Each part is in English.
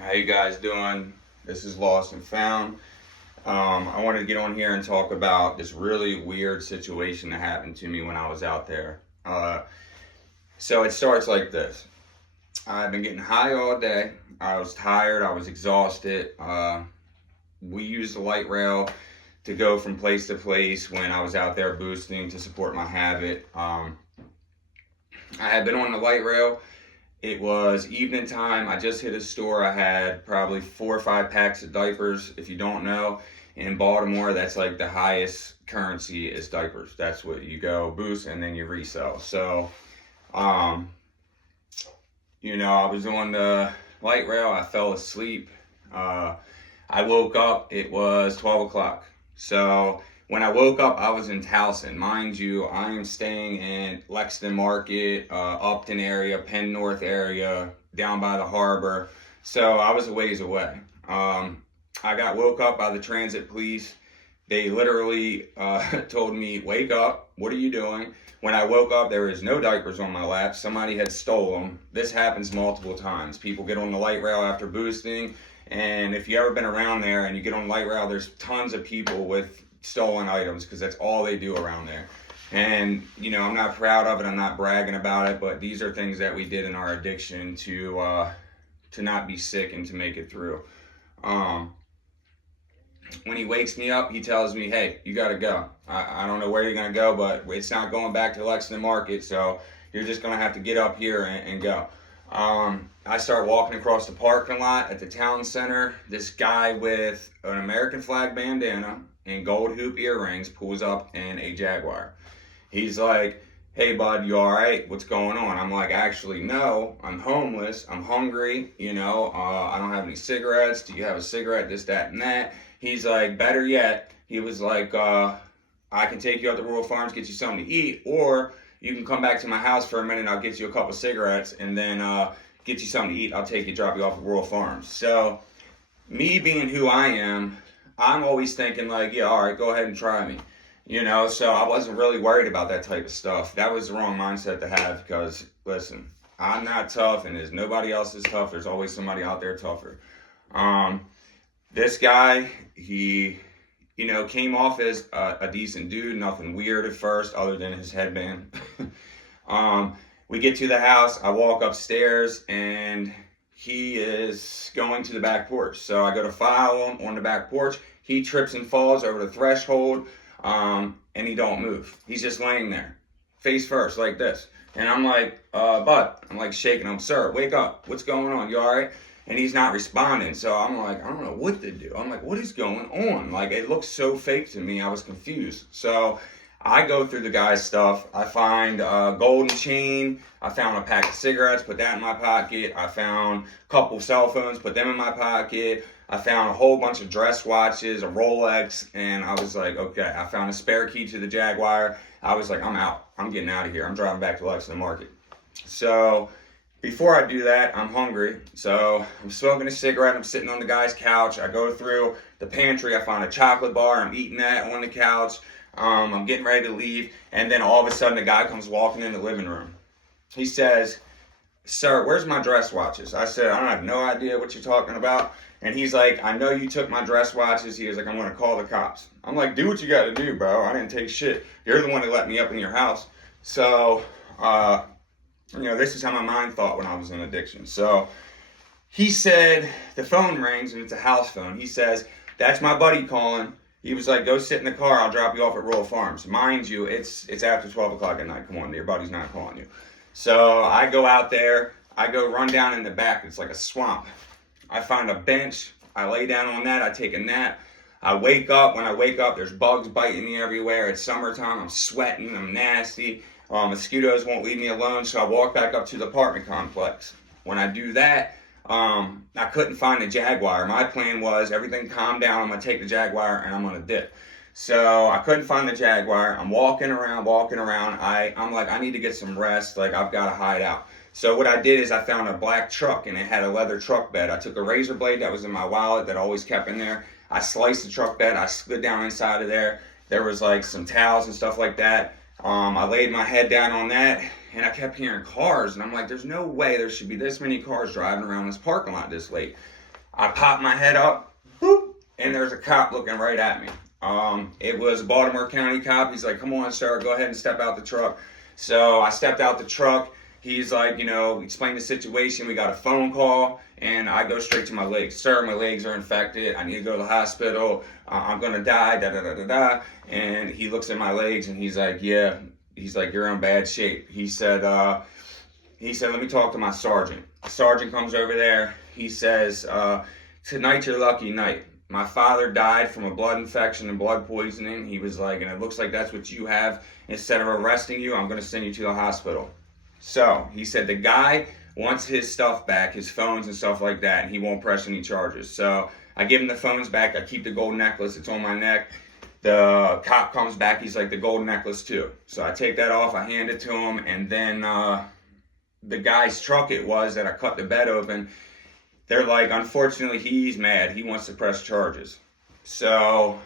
How you guys doing? This is Lost and Found. I wanted to get on here and talk about this really weird situation that happened to me when I was out there. So it starts like this. I've been getting high all day. I was tired. I was exhausted. We used the light rail to go from place to place when I was out there boosting to support my habit. I had been on the light rail. It was evening time. I just hit a store. I had probably 4 or 5 packs of diapers. If you don't know, in Baltimore, that's like the highest currency is diapers. That's what you go boost and then you resell. So, um, I was on the light rail. I fell asleep. Uh, I woke up. It was 12 o'clock. So when I woke up, I was in Towson. Mind you, I am staying in Lexington Market, Upton area, Penn North area, down by the harbor. So I was a ways away. I got woke up by the transit police. They literally told me, "Wake up, what are you doing?" When I woke up, there was no diapers on my lap. Somebody had stole them. This happens multiple times. People get on the light rail after boosting, and if you ever been around there and you get on the light rail, there's tons of people with stolen items because that's all they do around there. And I'm not proud of it. I'm not bragging about it, but these are things that we did in our addiction to not be sick and to make it through. When he wakes me up, he tells me, "Hey, you gotta go. I don't know where you're gonna go, but it's not going back to Lexington Market, so you're just gonna have to get up here and go." I start walking across the parking lot at the town center. This guy with an American flag bandana and gold hoop earrings pulls up in a Jaguar. He's like, "Hey bud, you all right? What's going on?" I'm like, "Actually, no. I'm homeless. I'm hungry. I don't have any cigarettes. Do you have a cigarette? This, that, and that." He's like, "Better yet," he was like, "I can take you out to Rural Farms, get you something to eat, or you can come back to my house for a minute. I'll get you a couple cigarettes and then get you something to eat. I'll take you, drop you off at Rural Farms." So, me being who I am, I'm always thinking like, yeah, all right, go ahead and try me. So I wasn't really worried about that type of stuff. That was the wrong mindset to have because, listen, I'm not tough and there's nobody else is tough. There's always somebody out there tougher. This guy, he came off as a decent dude, nothing weird at first other than his headband. We get to the house, I walk upstairs, and he is going to the back porch. So I go to follow him on the back porch. He trips and falls over the threshold, and he don't move. He's just laying there, face first, like this. And I'm like, "Bud," I'm like shaking him, "Sir, wake up. What's going on? You all right?" And he's not responding. So I'm like, I don't know what to do. I'm like, what is going on? Like, it looks so fake to me. I was confused. So I go through the guy's stuff. I find a golden chain. I found a pack of cigarettes, put that in my pocket. I found a couple cell phones, put them in my pocket. I found a whole bunch of dress watches, a Rolex, and I was like, okay. I found a spare key to the Jaguar. I was like, I'm out. I'm getting out of here. I'm driving back to Lexington Market. So before I do that, I'm hungry. So I'm smoking a cigarette. I'm sitting on the guy's couch. I go through the pantry. I find a chocolate bar. I'm eating that on the couch. I'm getting ready to leave. And then all of a sudden, a guy comes walking in the living room. He says, "Sir, where's my dress watches?" I said, "I have no idea what you're talking about." And he's like, "I know you took my dress watches." He was like, "I'm going to call the cops." I'm like, "Do what you got to do, bro. I didn't take shit. You're the one that let me up in your house." So, this is how my mind thought when I was in addiction. So he said, the phone rings and it's a house phone. He says, "That's my buddy calling." He was like, "Go sit in the car. I'll drop you off at Rural Farms." Mind you, it's after 12 o'clock at night. Come on, your buddy's not calling you. So I go out there. I go run down in the back. It's like a swamp. I find a bench. I lay down on that. I take a nap. I wake up. When I wake up, there's bugs biting me everywhere. It's summertime. I'm sweating. I'm nasty. Mosquitoes won't leave me alone, so I walk back up to the apartment complex. When I do that, I couldn't find the Jaguar. My plan was everything calm down. I'm going to take the Jaguar and I'm going to dip. So I couldn't find the Jaguar. I'm walking around. I'm like, I need to get some rest. Like, I've got to hide out. So what I did is I found a black truck and it had a leather truck bed. I took a razor blade that was in my wallet that I always kept in there. I sliced the truck bed. I slid down inside of there. There was like some towels and stuff like that. I laid my head down on that and I kept hearing cars and I'm like, there's no way there should be this many cars driving around this parking lot this late. I pop my head up, whoop, and there's a cop looking right at me. It was a Baltimore County cop. He's like, come on, sir, go ahead and step out the truck. So I stepped out the truck. He's like, explain the situation. We got a phone call, and I go straight to my legs. Sir, my legs are infected. I need to go to the hospital. I'm going to die, da-da-da-da-da. And he looks at my legs, and he's like, yeah. He's like, you're in bad shape. He said, let me talk to my sergeant. The sergeant comes over there. He says, tonight's your lucky night. My father died from a blood infection and blood poisoning. He was like, and it looks like that's what you have. Instead of arresting you, I'm going to send you to the hospital. So he said the guy wants his stuff back, his phones and stuff like that, and he won't press any charges. So I give him the phones back. I keep the gold necklace. It's on my neck. The cop comes back. He's like, the gold necklace too. So I take that off. I hand it to him. And then the guy's truck it was that I cut the bed open. They're like, unfortunately, he's mad. He wants to press charges. So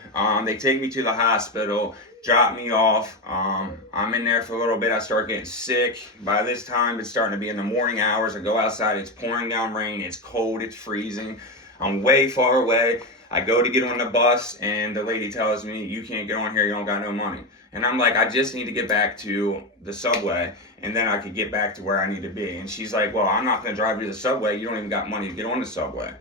they take me to the hospital, drop me off. I'm in there for a little bit. I start getting sick. By this time, it's starting to be in the morning hours. I go outside. It's pouring down rain. It's cold. It's freezing. I'm way far away. I go to get on the bus, and the lady tells me, you can't get on here. You don't got no money. And I'm like, I just need to get back to the subway, and then I could get back to where I need to be. And she's like, well, I'm not going to drive you to the subway. You don't even got money to get on the subway.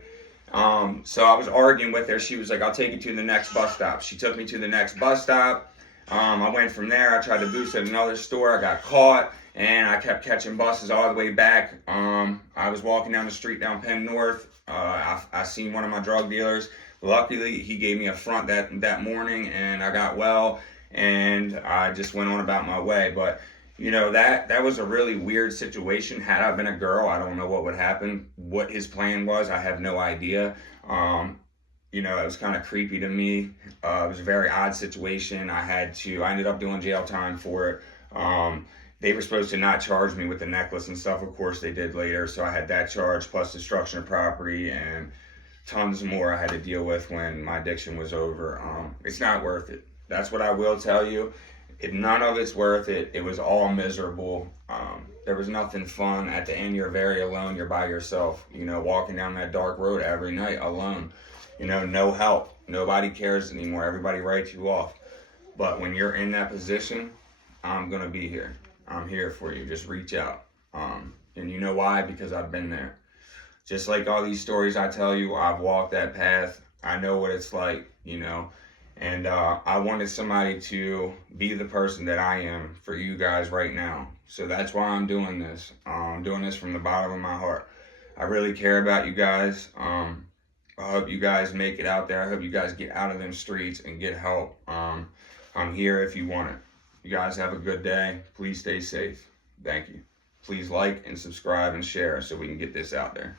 So I was arguing with her. She was like, I'll take you to the next bus stop. She took me to the next bus stop. I went from there. I tried to boost at another store. I got caught, and I kept catching buses all the way back. I was walking down the street down Penn North. I seen one of my drug dealers. Luckily, he gave me a front that morning, and I got well, and I just went on about my way. But, that was a really weird situation. Had I been a girl, I don't know what would happen. What his plan was, I have no idea. It was kind of creepy to me. It was a very odd situation. I ended up doing jail time for it. They were supposed to not charge me with the necklace and stuff. Of course, they did later. So I had that charge plus destruction of property and tons more I had to deal with when my addiction was over. It's not worth it. That's what I will tell you. None of it's worth it. It was all miserable. There was nothing fun. At the end, you're very alone. You're by yourself, walking down that dark road every night alone. No help. Nobody cares anymore. Everybody writes you off. But when you're in that position, I'm going to be here. I'm here for you. Just reach out. And you know why? Because I've been there. Just like all these stories I tell you, I've walked that path. I know what it's like, and I wanted somebody to be the person that I am for you guys right now. So that's why I'm doing this. I'm doing this from the bottom of my heart. I really care about you guys. I hope you guys make it out there. I hope you guys get out of them streets and get help. I'm here if you want it. You guys have a good day. Please stay safe. Thank you. Please like and subscribe and share so we can get this out there.